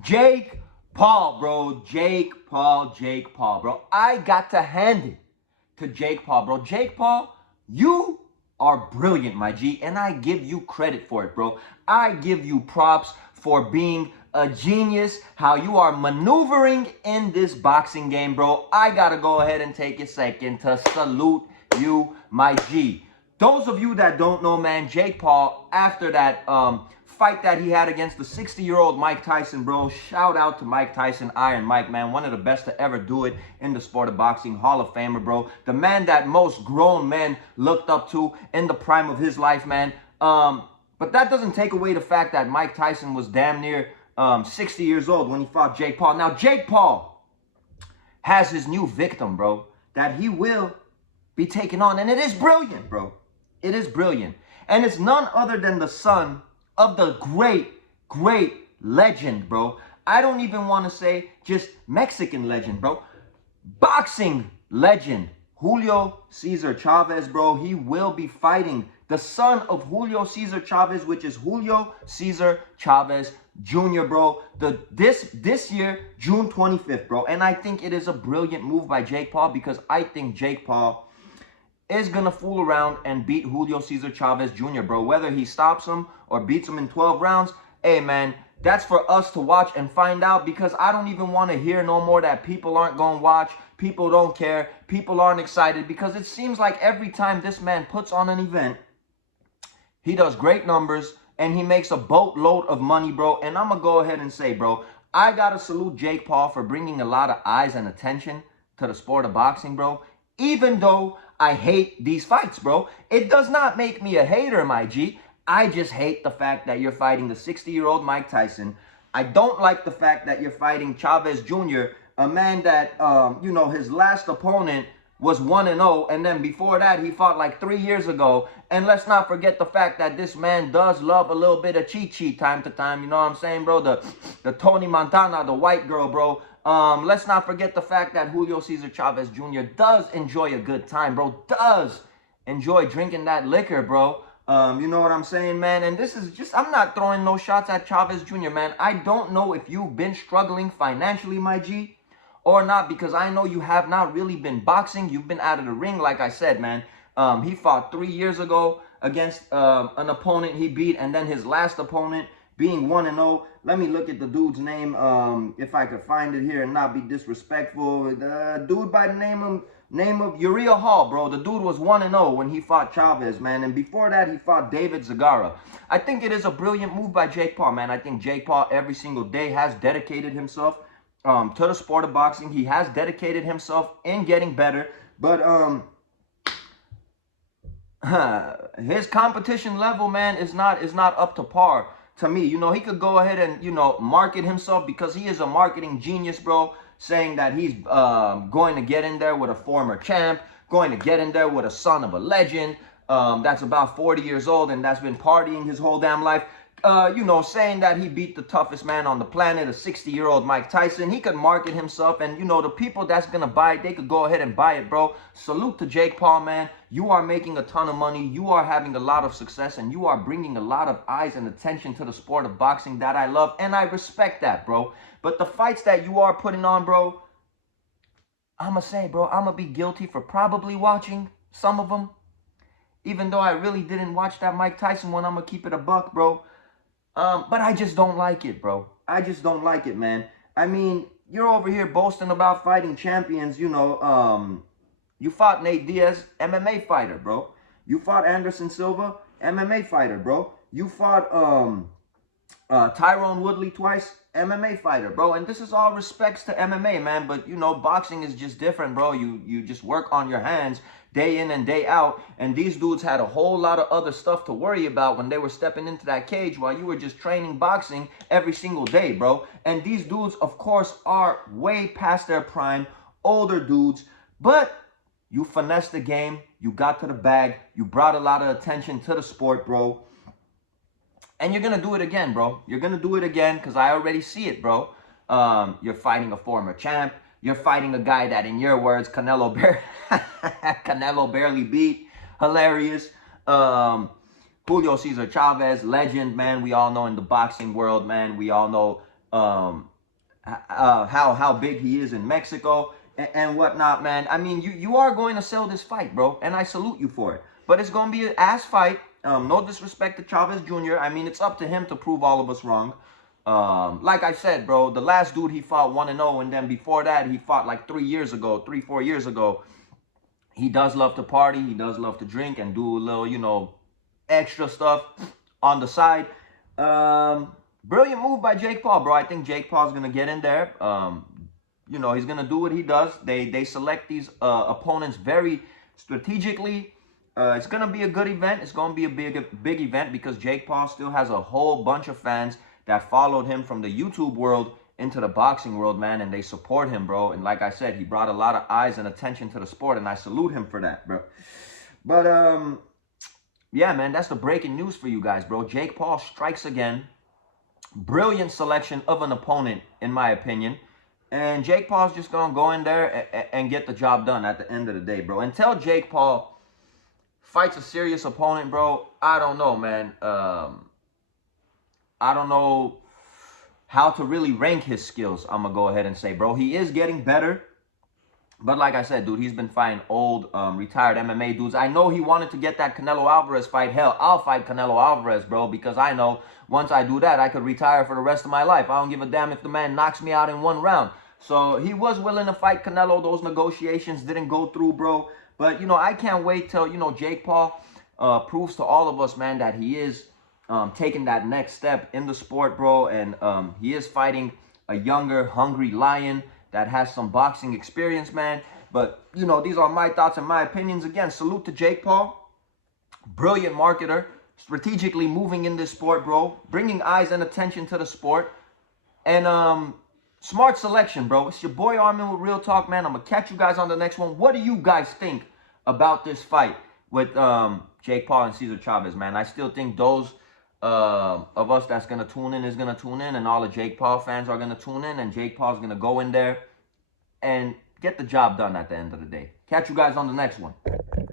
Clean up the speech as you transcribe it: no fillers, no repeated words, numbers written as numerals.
Jake Paul, bro. Jake Paul, bro. I got to hand it to Jake Paul, bro. Jake Paul, you are brilliant, my G, and I give you credit for it, bro. I give you props for being a genius, how you are maneuvering in this boxing game, bro. I gotta go ahead and take a second to salute you, my G. Those of you that don't know, man, Jake Paul, after that fight that he had against the 60-year-old Mike Tyson, bro. Shout out to Mike Tyson, Iron Mike, man. One of the best to ever do it in the sport of boxing. Hall of Famer, bro. The man that most grown men looked up to in the prime of his life, man. But that doesn't take away the fact that Mike Tyson was damn near 60 years old when he fought Jake Paul. Now, Jake Paul has his new victim, bro, that he will be taking on. And it is brilliant, bro. It is brilliant. And it's none other than the son of the great legend, bro. I don't even want to say just Mexican legend, bro. Boxing legend, Julio Cesar Chavez, bro. He will be fighting the son of Julio Cesar Chavez, which is Julio Cesar Chavez Jr., bro. This year, June 25th, bro. And I think it is a brilliant move by Jake Paul, because I think Jake Paul is going to fool around and beat Julio Cesar Chavez Jr., bro. Whether he stops him or beats him in 12 rounds, hey, man, that's for us to watch and find out, because I don't even want to hear no more that people aren't going to watch, people don't care, people aren't excited, because it seems like every time this man puts on an event, he does great numbers and he makes a boatload of money, bro. And I'm going to go ahead and say, bro, I got to salute Jake Paul for bringing a lot of eyes and attention to the sport of boxing, bro. Even though I hate these fights, bro. It does not make me a hater, my G. I just hate the fact that you're fighting the 60-year-old Mike Tyson. I don't like the fact that you're fighting Chavez Jr., a man that, you know, his last opponent was 1-0, and then before that, he fought like 3 years ago. And let's not forget the fact that this man does love a little bit of cheat time to time, you know what I'm saying, bro? The Tony Montana, the white girl, bro. Let's not forget the fact that Julio Cesar Chavez Jr. does enjoy a good time, bro. Does enjoy drinking that liquor, bro. You know what I'm saying, man? And this is just, I'm not throwing no shots at Chavez Jr., man. I don't know if you've been struggling financially, my G, or not, because I know you have not really been boxing. You've been out of the ring, like I said, man. He fought 3 years ago against an opponent he beat, and then his last opponent being 1-0. Let me look at the dude's name, if I could find it here and not be disrespectful. The dude by the name of Uriah Hall, bro. The dude was 1-0 when he fought Chavez, man. And before that, he fought David Zagara. I think it is a brilliant move by Jake Paul, man. I think Jake Paul every single day has dedicated himself to the sport of boxing. He has dedicated himself in getting better. But his competition level, man, is not up to par to me. You know, he could go ahead and, you know, market himself, because he is a marketing genius, bro, saying that he's going to get in there with a former champ, going to get in there with a son of a legend that's about 40 years old and that's been partying his whole damn life. You know, saying that he beat the toughest man on the planet, a 60-year-old Mike Tyson. He could market himself, and, you know, the people that's going to buy it, they could go ahead and buy it, bro. Salute to Jake Paul, man. You are making a ton of money. You are having a lot of success, and you are bringing a lot of eyes and attention to the sport of boxing that I love, and I respect that, bro. But the fights that you are putting on, bro, I'm going to say, bro, I'm going to be guilty for probably watching some of them. Even though I really didn't watch that Mike Tyson one, I'm going to keep it a buck, bro. But I just don't like it, bro. I just don't like it, man. I mean, you're over here boasting about fighting champions, you know. You fought Nate Diaz, MMA fighter, bro. You fought Anderson Silva, MMA fighter, bro. You fought Tyrone Woodley twice, MMA fighter, bro. And this is all respects to MMA, man. But, you know, boxing is just different, bro. You just work on your hands day in and day out. And these dudes had a whole lot of other stuff to worry about when they were stepping into that cage, while you were just training boxing every single day, bro. And these dudes, of course, are way past their prime, older dudes. But you finessed the game. You got to the bag. You brought a lot of attention to the sport, bro. And you're going to do it again, bro. You're going to do it again, because I already see it, bro. You're fighting a former champ. You're fighting a guy that, in your words, Canelo barely beat. Hilarious. Julio Cesar Chavez, legend, man. We all know in the boxing world, man. We all know how big he is in Mexico and whatnot, man. I mean, you are going to sell this fight, bro, and I salute you for it. But it's going to be an ass fight. No disrespect to Chavez Jr. I mean, it's up to him to prove all of us wrong. Like I said, bro, the last dude he fought 1-0, and then before that he fought like 3 years ago, 4 years ago. He does love to party. He does love to drink and do a little, you know, extra stuff on the side. Brilliant move by Jake Paul, bro. I think Jake Paul's gonna get in there. You know, he's gonna do what he does. They select these opponents very strategically. It's gonna be a good event. It's gonna be a big event because Jake Paul still has a whole bunch of fans that followed him from the YouTube world into the boxing world, man, and they support him, bro. And like I said, he brought a lot of eyes and attention to the sport, and I salute him for that, bro. But yeah, man, that's the breaking news for you guys, bro. Jake Paul strikes again. Brilliant selection of an opponent, in my opinion. And Jake Paul's just going to go in there and get the job done at the end of the day, bro. Until Jake Paul fights a serious opponent, bro, I don't know, man. I don't know how to really rank his skills, I'm going to go ahead and say, bro. He is getting better. But like I said, dude, he's been fighting old, retired MMA dudes. I know he wanted to get that Canelo Alvarez fight. Hell, I'll fight Canelo Alvarez, bro, because I know once I do that, I could retire for the rest of my life. I don't give a damn if the man knocks me out in 1 round. So he was willing to fight Canelo. Those negotiations didn't go through, bro. But, you know, I can't wait till, you know, Jake Paul proves to all of us, man, that he is taking that next step in the sport, bro. And he is fighting a younger, hungry lion that has some boxing experience, man. But, you know, these are my thoughts and my opinions. Again, salute to Jake Paul. Brilliant marketer. Strategically moving in this sport, bro. Bringing eyes and attention to the sport. And smart selection, bro. It's your boy Armin with Real Talk, man. I'm going to catch you guys on the next one. What do you guys think about this fight with Jake Paul and Cesar Chavez, man? I still think those of us that's going to tune in is going to tune in, and all the Jake Paul fans are going to tune in, and Jake Paul's going to go in there and get the job done at the end of the day. Catch you guys on the next one.